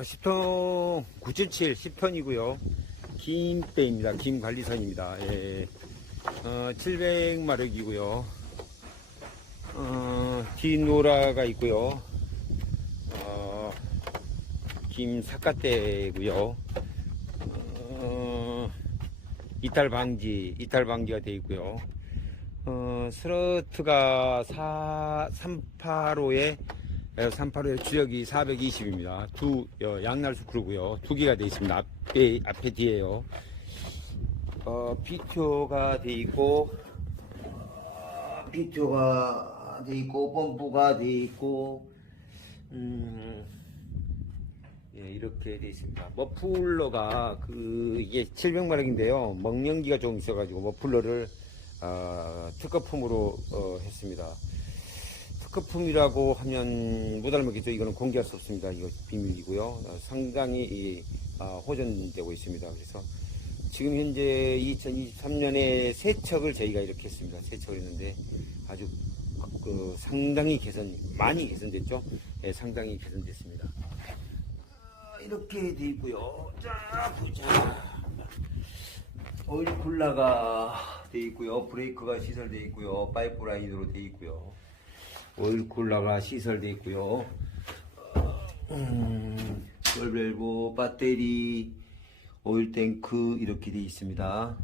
어, 10톤 9.7 10톤이고요. 김대입니다. 김관리선입니다. 예. 어, 700마력이고요. 어, 디노라가 있고요. 어, 김사카대고요. 어, 이탈 방지, 이탈 방지가 되어 있고요. 어, 스로트가 4, 385에 385의 주력이 420입니다. 두 어, 양날 스크루고요. 두 개가 되어 있습니다. 앞에 앞에 뒤에요. 어, 비표가 돼 있고 어, 비표가 돼 있고 펌프가 돼 있고 음, 예, 이렇게 돼 있습니다. 머플러가 그 이게 700마력인데요. 먹령기가 좀 있어가지고 머플러를 어, 특허품으로 어, 했습니다. 특허품이라고 하면 못 알아먹겠죠. 이거는 공개할 수 없습니다. 이거 비밀이고요. 어, 상당히 이, 아, 호전되고 있습니다. 그래서 지금 현재 2023년에 세척을 저희가 이렇게 했습니다. 세척을 했는데 아주 그 상당히 개선, 많이 개선됐죠. 예, 상당히 개선됐습니다. 아, 이렇게 돼 있고요. 자, 보자. 오일 쿨러가 돼 있고요. 브레이크가 시설돼 있고요. 파이프 라인으로 돼 있고요. 오일 쿨러가 시설돼 있고요. 어, 음, 솔밸브, 배터리, 오일 탱크 이렇게 돼 있습니다.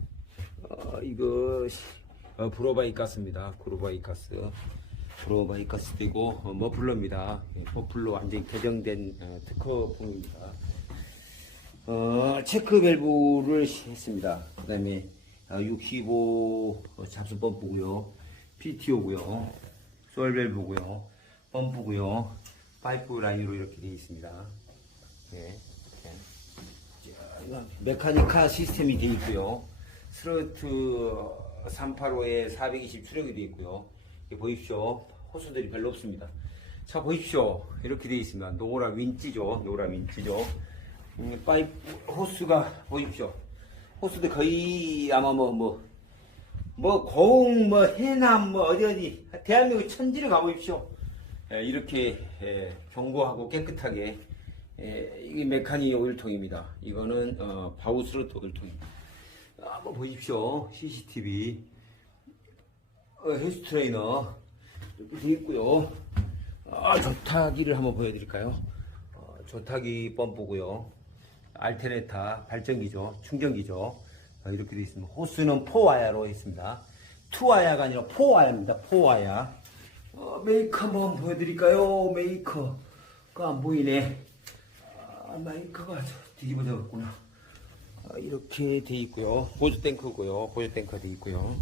어, 이거 시- 어, 브로바이 가스입니다. 브로바이 가스. 브로바이 가스 되고 어, 머플러입니다. 예, 머플러 완전히 개정된 어, 특허품입니다. 어, 체크 밸브를 했습니다. 그 다음에 65 잡수 펌프고요. PTO고요. 소일 밸브고요. 펌프고요. 파이프 라인으로 이렇게 되어 있습니다. 네. 이건 메카니카 시스템이 되어 있고요. 스로트 385에 420 출력이 되어 있고요. 보십시오. 호수들이 별로 없습니다. 자, 보십시오. 이렇게 되어 있습니다. 노라 윈치죠. 노라 윈치죠. 음, 파이프 호스가 보십시오. 호스도 거의 아마 뭐 뭐 뭐 고흥 뭐 해남 뭐 어디 어디 대한민국 천지를 가보십시오. 예, 이렇게 예, 견고하고 깨끗하게 예, 이게 메카니 오일통입니다. 이거는 어, 바우스로트 오일통입니다. 아, 한번 보십시오. CCTV 어, 헬스 트레이너 이렇게 되어 있고요. 아, 조타기를 한번 보여드릴까요? 어, 조타기 펌프고요. 알테네타 발전기죠. 충전기죠. 어, 이렇게 되어 있습니다. 호스는 포와야로 있습니다. 투와야가 아니라 포와야입니다. 포와야. 어, 메이커 한번 보여드릴까요? 메이커가 안 보이네. 아, 메이커가 저 뒤집어져갔구나. 아, 이렇게 돼 있고요. 보조 탱크고요. 보조 탱크 돼 있고요.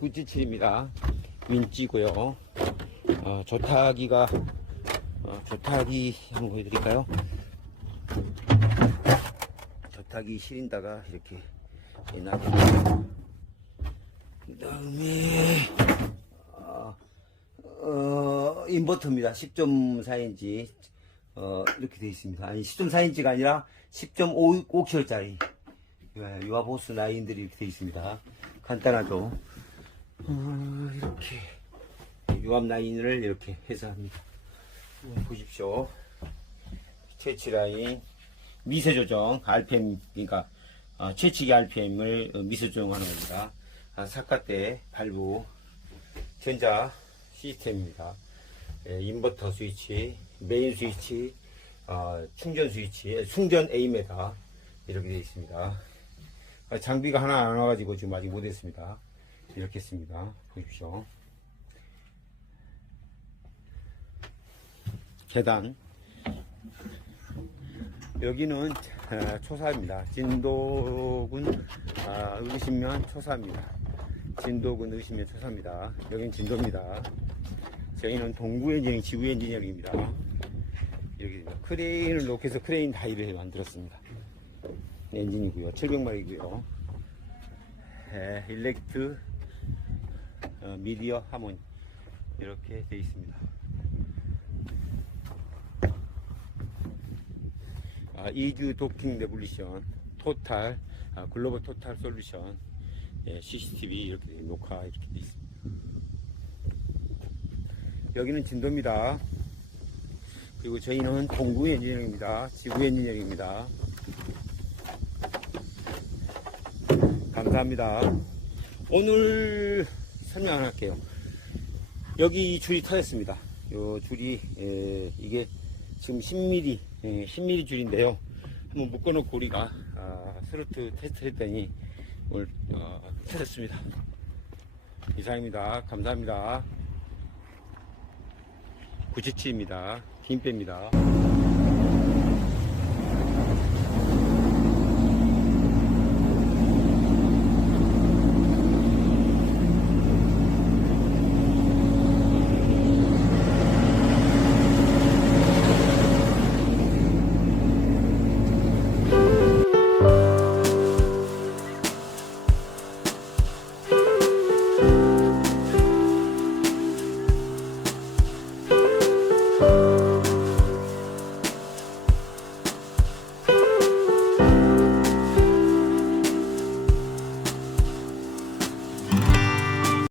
977입니다. 윈찌고요. 어, 조타기가 어, 조타기 한번 보여드릴까요? 조타기 시린다가 이렇게 나게 그 다음에 어, 어, 인버터입니다. 10.4인치 어, 이렇게 되어 있습니다. 아니 10.4인치가 아니라 10.5kg짜리 유아보스 라인들이 이렇게 되어 있습니다. 간단하죠. 어, 이렇게 유압 라인을 이렇게 해서 합니다. 어, 보십시오. 채취 라인 미세 조정 RPM 그러니까 어, 채취기 RPM을 어, 미세 조정하는 겁니다. 아, 사카대 발부 전자 시스템입니다. 예, 인버터 스위치, 메인 스위치, 어, 충전 스위치, 예, 충전 A메다 이렇게 되어 있습니다. 아, 장비가 하나 안 와가지고 지금 아직 못했습니다. 이렇게 했습니다. 보십시오. 계단. 여기는 아, 초사입니다. 진도군 아, 의심면 초사입니다. 진도군 의심면 초사입니다. 여긴 진도입니다. 저희는 동구 엔지니어링, 지구 엔지니어링입니다. 이렇게 됩니다. 크레인을 놓고 해서 크레인 다이를 만들었습니다. 엔진이고요. 700마리고요. 예, 일렉트 어, 미디어 하모니 이렇게 되어 있습니다. 아, 이즈 도킹 레볼루션 토탈 아, 글로벌 토탈 솔루션 예, CCTV 이렇게 돼, 녹화 이렇게 되어 있습니다. 여기는 진도입니다. 그리고 저희는 동구 엔지니어링입니다. 지구 엔지니어링입니다. 감사합니다. 오늘 설명 안 할게요. 여기 이 줄이 터졌습니다. 요 줄이 에, 이게 지금 10mm, 예, 10mm 줄인데요. 한번 묶어놓고 우리가 아, 스로트 테스트 했더니 오늘 어, 터졌습니다. 이상입니다. 감사합니다. 977입니다. 김빼입니다.